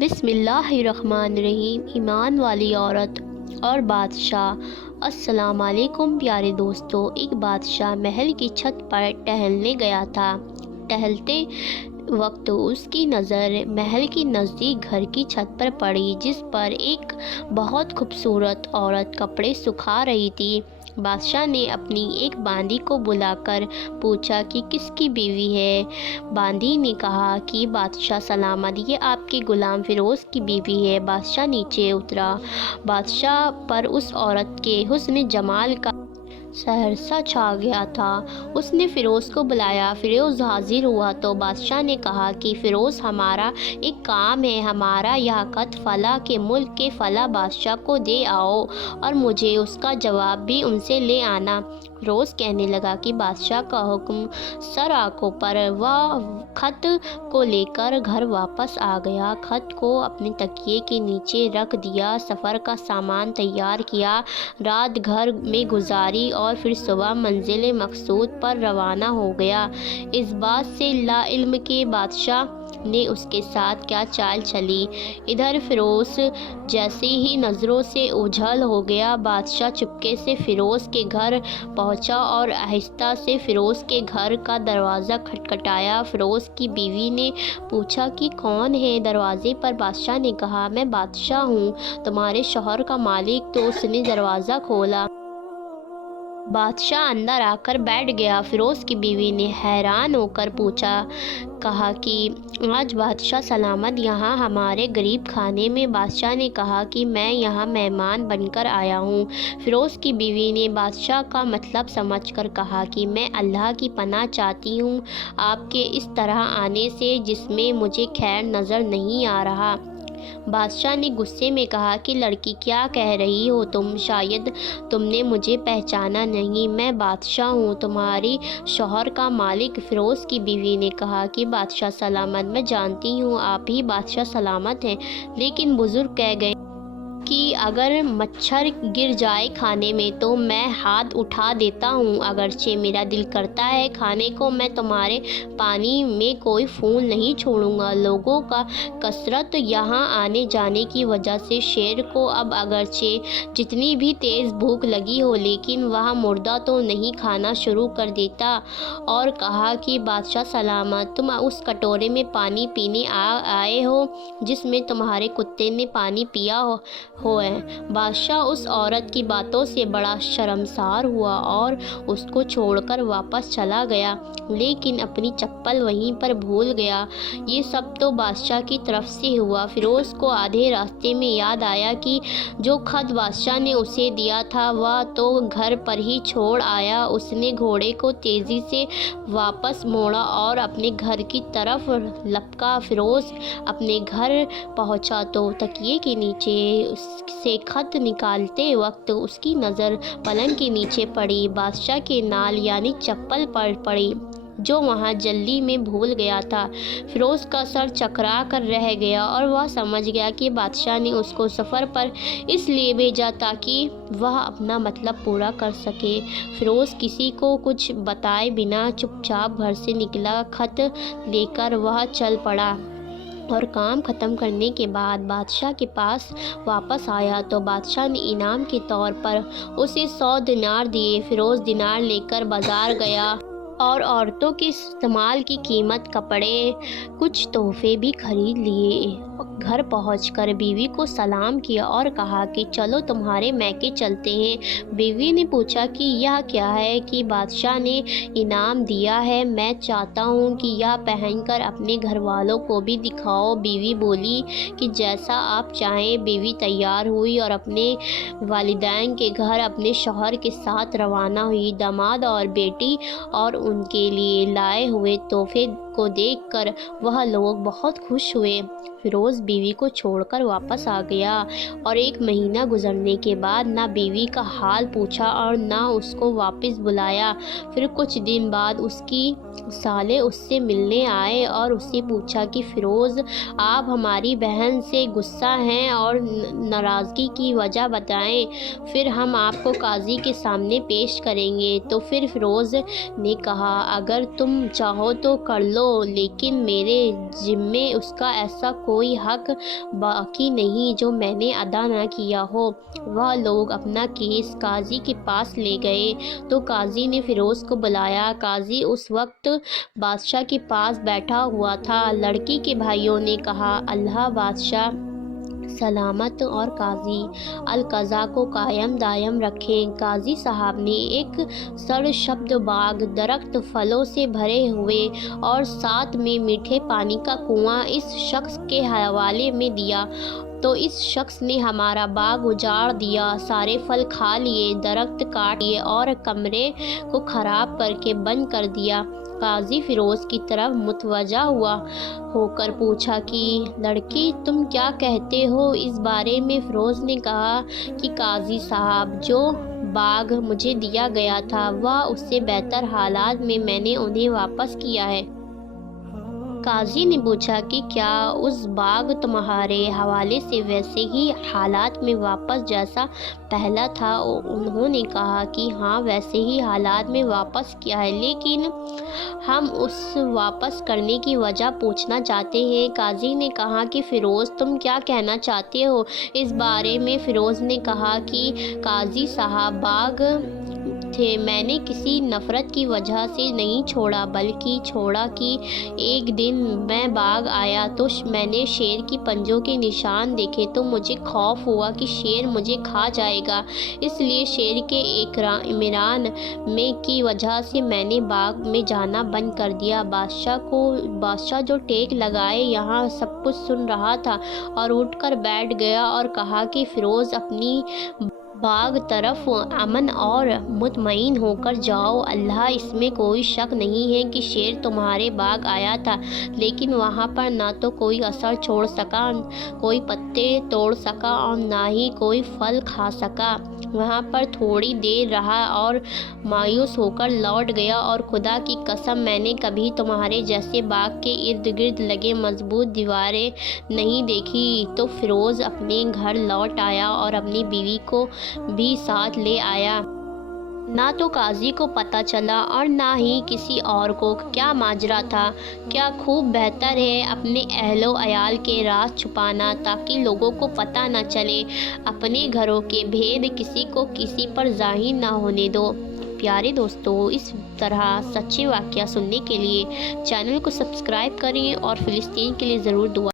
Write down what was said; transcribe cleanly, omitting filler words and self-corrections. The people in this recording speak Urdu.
بسم اللہ الرحمن الرحیم۔ ایمان والی عورت اور بادشاہ۔ السلام علیکم پیارے دوستو۔ ایک بادشاہ محل کی چھت پر ٹہلنے گیا تھا۔ ٹہلتے وقت اس کی نظر محل کے نزدیک گھر کی چھت پر پڑی، جس پر ایک بہت خوبصورت عورت کپڑے سکھا رہی تھی۔ بادشاہ نے اپنی ایک باندی کو بلا کر پوچھا کہ کس کی بیوی ہے۔ باندی نے کہا کہ بادشاہ سلامت، یہ آپ کے غلام فیروز کی بیوی ہے۔ بادشاہ نیچے اترا۔ بادشاہ پر اس عورت کے حسن جمال کا سہرسہ چھا گیا تھا۔ اس نے فیروز کو بلایا۔ فیروز حاضر ہوا تو بادشاہ نے کہا کہ فیروز، ہمارا ایک کام ہے۔ ہمارا یہ خط فلاں کے ملک کے فلاں بادشاہ کو دے آؤ اور مجھے اس کا جواب بھی ان سے لے آنا۔ فیروز کہنے لگا کہ بادشاہ کا حکم سر آنکھوں پر۔ وہ خط کو لے کر گھر واپس آ گیا۔ خط کو اپنے تکیے کے نیچے رکھ دیا، سفر کا سامان تیار کیا، رات گھر میں گزاری اور پھر صبح منزل مقصود پر روانہ ہو گیا۔ اس بات سے لا علم کہ بادشاہ نے اس کے ساتھ کیا چال چلی۔ ادھر فیروز جیسے ہی نظروں سے اوجھل ہو گیا، بادشاہ چپکے سے فیروز کے گھر پہنچا اور آہستہ سے فیروز کے گھر کا دروازہ کھٹکھٹایا۔ فیروز کی بیوی نے پوچھا کہ کون ہے؟ دروازے پر بادشاہ نے کہا، میں بادشاہ ہوں، تمہارے شوہر کا مالک۔ تو اس نے دروازہ کھولا۔ بادشاہ اندر آ کر بیٹھ گیا۔ فیروز کی بیوی نے حیران ہو کر کہا کہ آج بادشاہ سلامت یہاں ہمارے غریب خانے میں؟ بادشاہ نے کہا کہ میں یہاں مہمان بن کر آیا ہوں۔ فیروز کی بیوی نے بادشاہ کا مطلب سمجھ کر کہا کہ میں اللہ کی پناہ چاہتی ہوں آپ کے اس طرح آنے سے، جس میں مجھے خیر نظر نہیں آ رہا۔ بادشاہ نے غصے میں کہا کہ لڑکی، کیا کہہ رہی ہو تم؟ شاید تم نے مجھے پہچانا نہیں۔ میں بادشاہ ہوں، تمہاری شوہر کا مالک۔ فیروز کی بیوی نے کہا کہ بادشاہ سلامت، میں جانتی ہوں آپ ہی بادشاہ سلامت ہیں، لیکن بزرگ کہہ گئے کہ اگر مچھر گر جائے کھانے میں تو میں ہاتھ اٹھا دیتا ہوں۔ اگرچہ میرا دل کرتا ہے کھانے کو، میں تمہارے پانی میں کوئی پھول نہیں چھوڑوں گا۔ لوگوں کا کثرت یہاں آنے جانے کی وجہ سے شیر کو اب اگرچہ جتنی بھی تیز بھوک لگی ہو، لیکن وہ مردہ تو نہیں کھانا شروع کر دیتا، اور کہا کہ بادشاہ سلامت، تم اس کٹورے میں پانی پینے آئے ہو جس میں تمہارے کتے نے پانی پیا ہے۔ بادشاہ اس عورت کی باتوں سے بڑا شرمسار ہوا اور اس کو چھوڑ کر واپس چلا گیا، لیکن اپنی چپل وہیں پر بھول گیا۔ یہ سب تو بادشاہ کی طرف سے ہوا۔ فیروز کو آدھے راستے میں یاد آیا کہ جو خط بادشاہ نے اسے دیا تھا وہ تو گھر پر ہی چھوڑ آیا۔ اس نے گھوڑے کو تیزی سے واپس موڑا اور اپنے گھر کی طرف لپکا۔ فیروز اپنے گھر پہنچا تو تکیے کے نیچے سے خط نکالتے وقت اس کی نظر پلنگ کے نیچے پڑی، بادشاہ کے نال یعنی چپل پر پڑی، جو وہاں جلدی میں بھول گیا تھا۔ فیروز کا سر چکرا کر رہ گیا اور وہ سمجھ گیا کہ بادشاہ نے اس کو سفر پر اس لیے بھیجا تاکہ وہ اپنا مطلب پورا کر سکے۔ فیروز کسی کو کچھ بتائے بنا چپ چاپ گھر سے نکلا۔ خط لے کر وہ چل پڑا اور کام ختم کرنے کے بعد بادشاہ کے پاس واپس آیا تو بادشاہ نے انعام کے طور پر اسے 100 دینار دیے۔ فیروز دینار لے کر بازار گیا اور عورتوں کے استعمال کی قیمت کپڑے، کچھ تحفے بھی خرید لیے۔ گھر پہنچ کر بیوی کو سلام کیا اور کہا کہ چلو تمہارے میکے چلتے ہیں۔ بیوی نے پوچھا کہ یہ کیا ہے؟ کہ بادشاہ نے انعام دیا ہے، میں چاہتا ہوں کہ یہ پہن کر اپنے گھر والوں کو بھی دکھاؤ۔ بیوی بولی کہ جیسا آپ چاہیں۔ بیوی تیار ہوئی اور اپنے والدین کے گھر اپنے شوہر کے ساتھ روانہ ہوئی۔ داماد اور بیٹی اور ان کے لیے لائے ہوئے تحفے کو دیکھ کر وہ لوگ بہت خوش ہوئے۔ فیروز بیوی کو چھوڑ کر واپس آ گیا اور 1 مہینہ گزرنے کے بعد نہ بیوی کا حال پوچھا اور نہ اس کو واپس بلایا۔ پھر کچھ دن بعد اس کی سالے اس سے ملنے آئے اور اس سے پوچھا کہ فیروز، آپ ہماری بہن سے غصہ ہیں اور ناراضگی کی وجہ بتائیں، پھر ہم آپ کو قاضی کے سامنے پیش کریں گے۔ تو پھر فیروز نے کہا، اگر تم چاہو تو کر لو، دو، لیکن میرے ذمے اس کا ایسا کوئی حق باقی نہیں جو میں نے ادا نہ کیا ہو۔ وہ لوگ اپنا کیس قاضی کے پاس لے گئے تو قاضی نے فیروز کو بلایا۔ قاضی اس وقت بادشاہ کے پاس بیٹھا ہوا تھا۔ لڑکی کے بھائیوں نے کہا، اللہ بادشاہ سلامت اور قاضی القضا کو قائم دائم رکھیں۔ قاضی صاحب نے ایک سرسبز باغ، درخت پھلوں سے بھرے ہوئے اور ساتھ میں میٹھے پانی کا کنواں اس شخص کے حوالے میں دیا تو اس شخص نے ہمارا باغ اجاڑ دیا، سارے پھل کھا لیے، درخت کاٹ لیے اور کمرے کو خراب کر کے بند کر دیا۔ قاضی فیروز کی طرف متوجہ ہو کر پوچھا کہ لڑکی تم کیا کہتے ہو اس بارے میں؟ فیروز نے کہا کہ قاضی صاحب، جو باغ مجھے دیا گیا تھا وہ اس سے بہتر حالات میں نے انہیں واپس کیا ہے۔ قاضی نے پوچھا کہ کیا اس باغ تمہارے حوالے سے ویسے ہی حالات میں واپس جیسا پہلا تھا؟ انہوں نے کہا کہ ہاں، ویسے ہی حالات میں واپس کیا ہے، لیکن ہم اس واپس کرنے کی وجہ پوچھنا چاہتے ہیں۔ قاضی نے کہا کہ فیروز تم کیا کہنا چاہتے ہو اس بارے میں؟ فیروز نے کہا کہ قاضی صاحب، باغ تھے، میں نے کسی نفرت کی وجہ سے نہیں چھوڑا، بلکہ چھوڑا کہ ایک دن میں باغ آیا تو میں نے شیر کی پنجوں کے نشان دیکھے تو مجھے خوف ہوا کہ شیر مجھے کھا جائے گا، اس لیے شیر کے امران میں کی وجہ سے میں نے باغ میں جانا بند کر دیا۔ بادشاہ جو ٹیک لگائے یہاں سب کچھ سن رہا تھا اور اٹھ کر بیٹھ گیا اور کہا کہ فیروز اپنی باغ طرف امن اور مطمئن ہو کر جاؤ، اللہ اس میں کوئی شک نہیں ہے کہ شیر تمہارے باغ آیا تھا، لیکن وہاں پر نہ تو کوئی اثر چھوڑ سکا، کوئی پتے توڑ سکا اور نہ ہی کوئی پھل کھا سکا۔ وہاں پر تھوڑی دیر رہا اور مایوس ہو کر لوٹ گیا، اور خدا کی قسم میں نے کبھی تمہارے جیسے باغ کے ارد گرد لگے مضبوط دیواریں نہیں دیکھی۔ تو فیروز اپنے گھر لوٹ آیا اور اپنی بیوی کو بھی ساتھ لے آیا۔ نہ تو قاضی کو پتہ چلا اور نہ ہی کسی اور کو کیا ماجرا تھا۔ کیا خوب بہتر ہے اپنے اہل و عیال کے راز چھپانا تاکہ لوگوں کو پتہ نہ چلے، اپنے گھروں کے بھید کسی کو کسی پر ظاہر نہ ہونے دو۔ پیارے دوستو، اس طرح سچے واقعہ سننے کے لیے چینل کو سبسکرائب کریں اور فلسطین کے لیے ضرور دعا